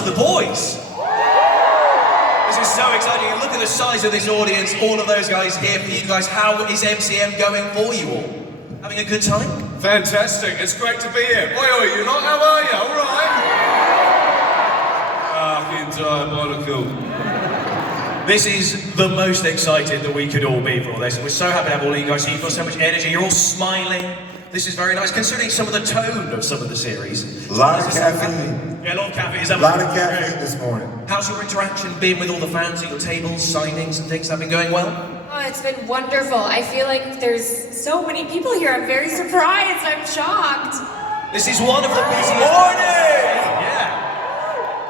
for the boys. This is so exciting, and look at the size of this audience, all of those guys here for you guys. How is MCM going for you all? Having a good time? Fantastic, it's great to be here. Oi, you lot, how are you? All right? Molecule. This is the most excited that we could all be for all this. We're so happy to have all of you guys here. You've got so much energy, you're all smiling. This is very nice, considering some of the tone of some of the series. A lot of caffeine. Yeah, a lot of caffeine. A lot of caffeine this morning. How's your interaction been with all the fans at your tables, signings and things? Have been going well? Oh, it's been wonderful. I feel like there's so many people here. I'm very surprised. I'm shocked. This is one of the busiest morning! Yeah.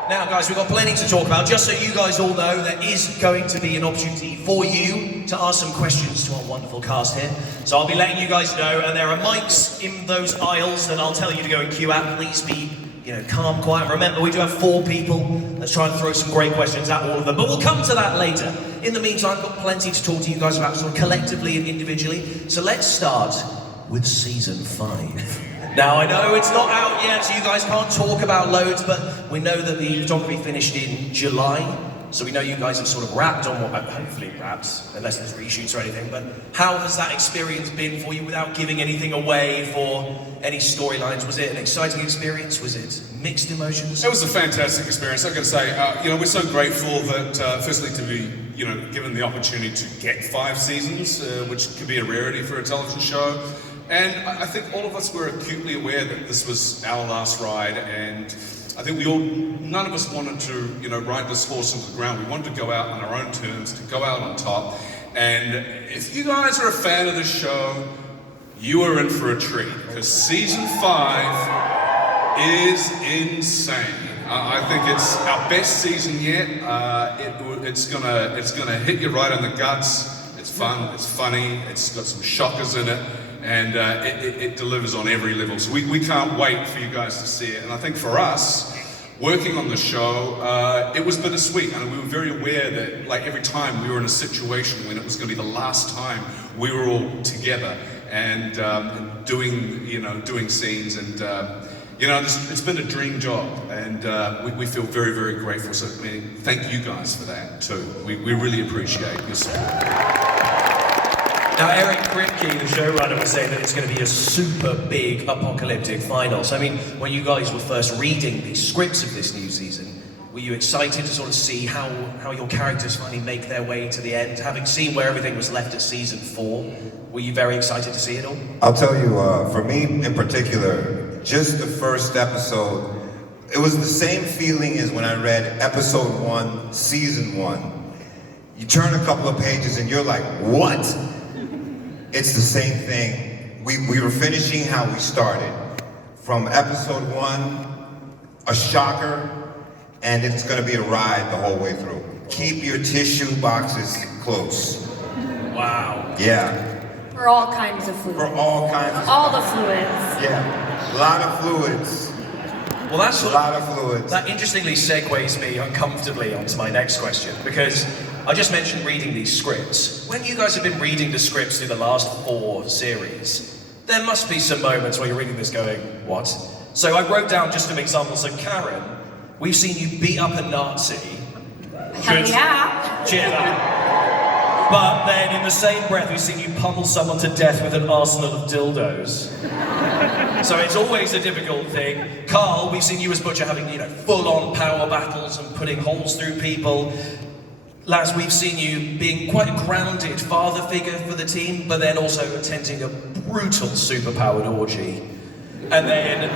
Now, guys, we've got plenty to talk about. Just so you guys all know, there is going to be an opportunity for you to ask some questions to our wonderful cast here. So I'll be letting you guys know, and there are mics in those aisles that I'll tell you to go and queue at. Please be, calm, quiet. Remember, we do have 4 people. Let's try and throw some great questions at all of them, but we'll come to that later. In the meantime, I've got plenty to talk to you guys about, sort of collectively and individually. So let's start with season 5. Now, I know it's not out yet, so you guys can't talk about loads, but we know that the photography finished in July, so we know you guys have sort of wrapped on what, hopefully wrapped, unless there's reshoots or anything, but how has that experience been for you without giving anything away for any storylines? Was it an exciting experience? Was it mixed emotions? It was a fantastic experience. I've got to say, we're so grateful that, firstly, to be, given the opportunity to get 5 seasons, which can be a rarity for a television show. And I think all of us were acutely aware that this was our last ride, and I think none of us wanted to, ride this horse into the ground. We wanted to go out on our own terms, to go out on top. And if you guys are a fan of this show, you are in for a treat, because season 5 is insane. I think it's our best season yet. It's gonna hit you right in the guts. It's fun, it's funny, it's got some shockers in it. And it delivers on every level. So we can't wait for you guys to see it. And I think for us, working on the show, it was bittersweet. And we were very aware that, like, every time we were in a situation when it was going to be the last time we were all together and doing scenes. And it's been a dream job. And we feel very, very grateful. So thank you guys for that too. We really appreciate your support. Now, Eric Kripke, the showrunner, was saying that it's going to be a super big apocalyptic final. So, when you guys were first reading the scripts of this new season, were you excited to sort of see how your characters finally make their way to the end? Having seen where everything was left at season 4, were you very excited to see it all? I'll tell you, for me in particular, just the first episode, it was the same feeling as when I read episode 1, season 1. You turn a couple of pages and you're like, what? It's the same thing. We were finishing how we started. From episode 1, a shocker, and it's gonna be a ride the whole way through. Keep your tissue boxes close. Wow. Yeah. For all kinds of fluids. For all kinds of all the fluids. Yeah. A lot of fluids. Well, that's a lot of fluids. That interestingly segues me uncomfortably onto my next question, because I just mentioned reading these scripts. When you guys have been reading the scripts through the last 4 series, there must be some moments where you're reading this going, what? So I wrote down just some examples. So Karen, we've seen you beat up a Nazi. Hell yeah. Cheer that. But then in the same breath, we've seen you pummel someone to death with an arsenal of dildos. So it's always a difficult thing. Karl, we've seen you as Butcher having, full-on power battles and putting holes through people. Laz, we've seen you being quite a grounded father figure for the team, but then also attending a brutal superpowered orgy. And then,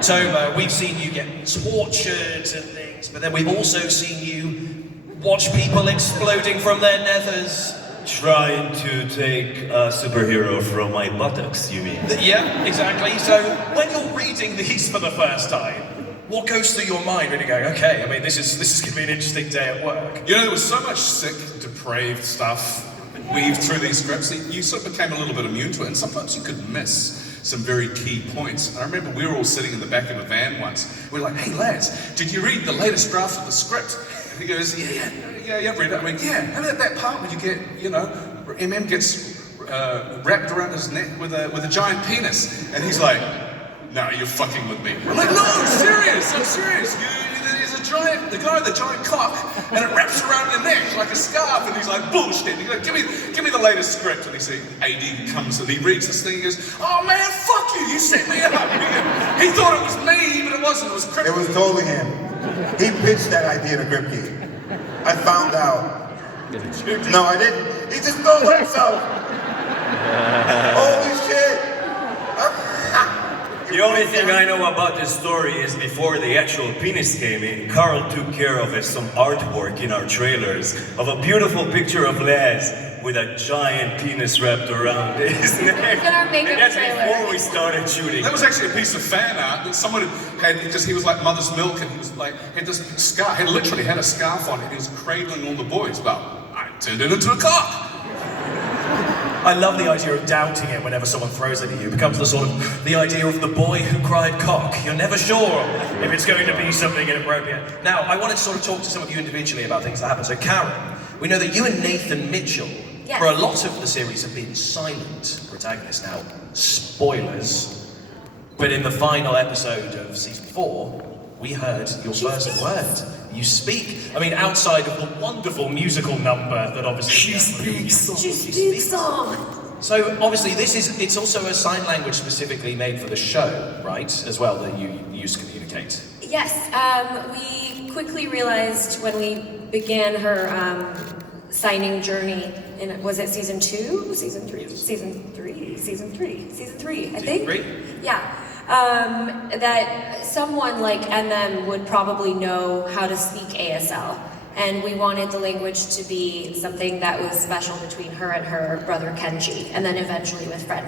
Tomer, we've seen you get tortured and things, but then we've also seen you watch people exploding from their nethers. Trying to take a superhero from my buttocks, you mean? Yeah, exactly. So when you're reading these for the first time, what goes through your mind when you're going, okay, this is going to be an interesting day at work? There was so much sick, depraved stuff weaved through these scripts that you sort of became a little bit immune to it, and sometimes you could miss some very key points. I remember we were all sitting in the back of a van once. We were like, hey Laz, did you read the latest draft of the script? And he goes, yeah, I've read it. I mean, yeah, how about that part where you get, MM gets wrapped around his neck with a giant penis? And he's like, no, you're fucking with me. We're like, no, I'm serious. He's a the guy with the giant cock, and it wraps around your neck like a scarf, and he's like, bullshit. And he goes, give me the latest script. And AD comes and he reads this thing, he goes, oh man, fuck you set me up. He thought it was me, but it wasn't, it was Kripke. It was totally him. He pitched that idea to Kripke. I found out. No, I didn't. He just stole himself. Holy shit. The only thing I know about this story is before the actual penis came in, Karl took care of some artwork in our trailers of a beautiful picture of Laz with a giant penis wrapped around his neck. In our makeup And that's trailer. before we started shooting. That was actually a piece of fan art that someone had he was like mother's milk, and he was like, had this scarf, literally had a scarf on, and he was cradling all the boys. Well, I turned it into a cock. I love the idea of doubting it whenever someone throws it at you. It becomes the idea of the boy who cried cock. You're never sure if it's going to be something inappropriate. Now, I wanted to sort of talk to some of you individually about things that happen. So, Karen, we know that you and Nathan Mitchell, Yes. for a lot of the series, have been silent protagonists. Now, spoilers, but in the final episode of season 4, we heard your first word. You speak. I mean, outside of the wonderful musical number that obviously She speaks. She speaks on. So obviously it's also a sign language specifically made for the show, right? As well, that you use to communicate. Yes, we quickly realized when we began her signing journey in, was it season 2? Season 3, I think? 3? Yeah. That someone like MM would probably know how to speak ASL. And we wanted the language to be something that was special between her and her brother Kenji, and then eventually with Frenchie.